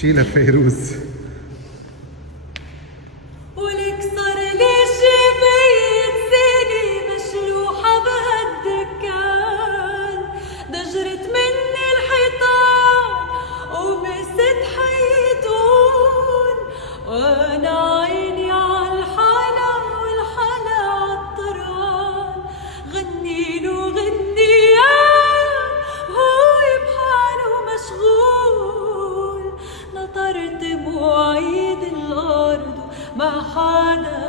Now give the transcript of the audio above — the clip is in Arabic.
شيلة فيروز. ولك صار لي شي 100 سنة مشلوحة بهالدكان، دجرت مني الحيطان ومست حيطون، وانا عيني عالحلا والحلا عالطران. غنيلو غنيان هو بحاله مشغول، نطرت مواعيد الأرض ما حدا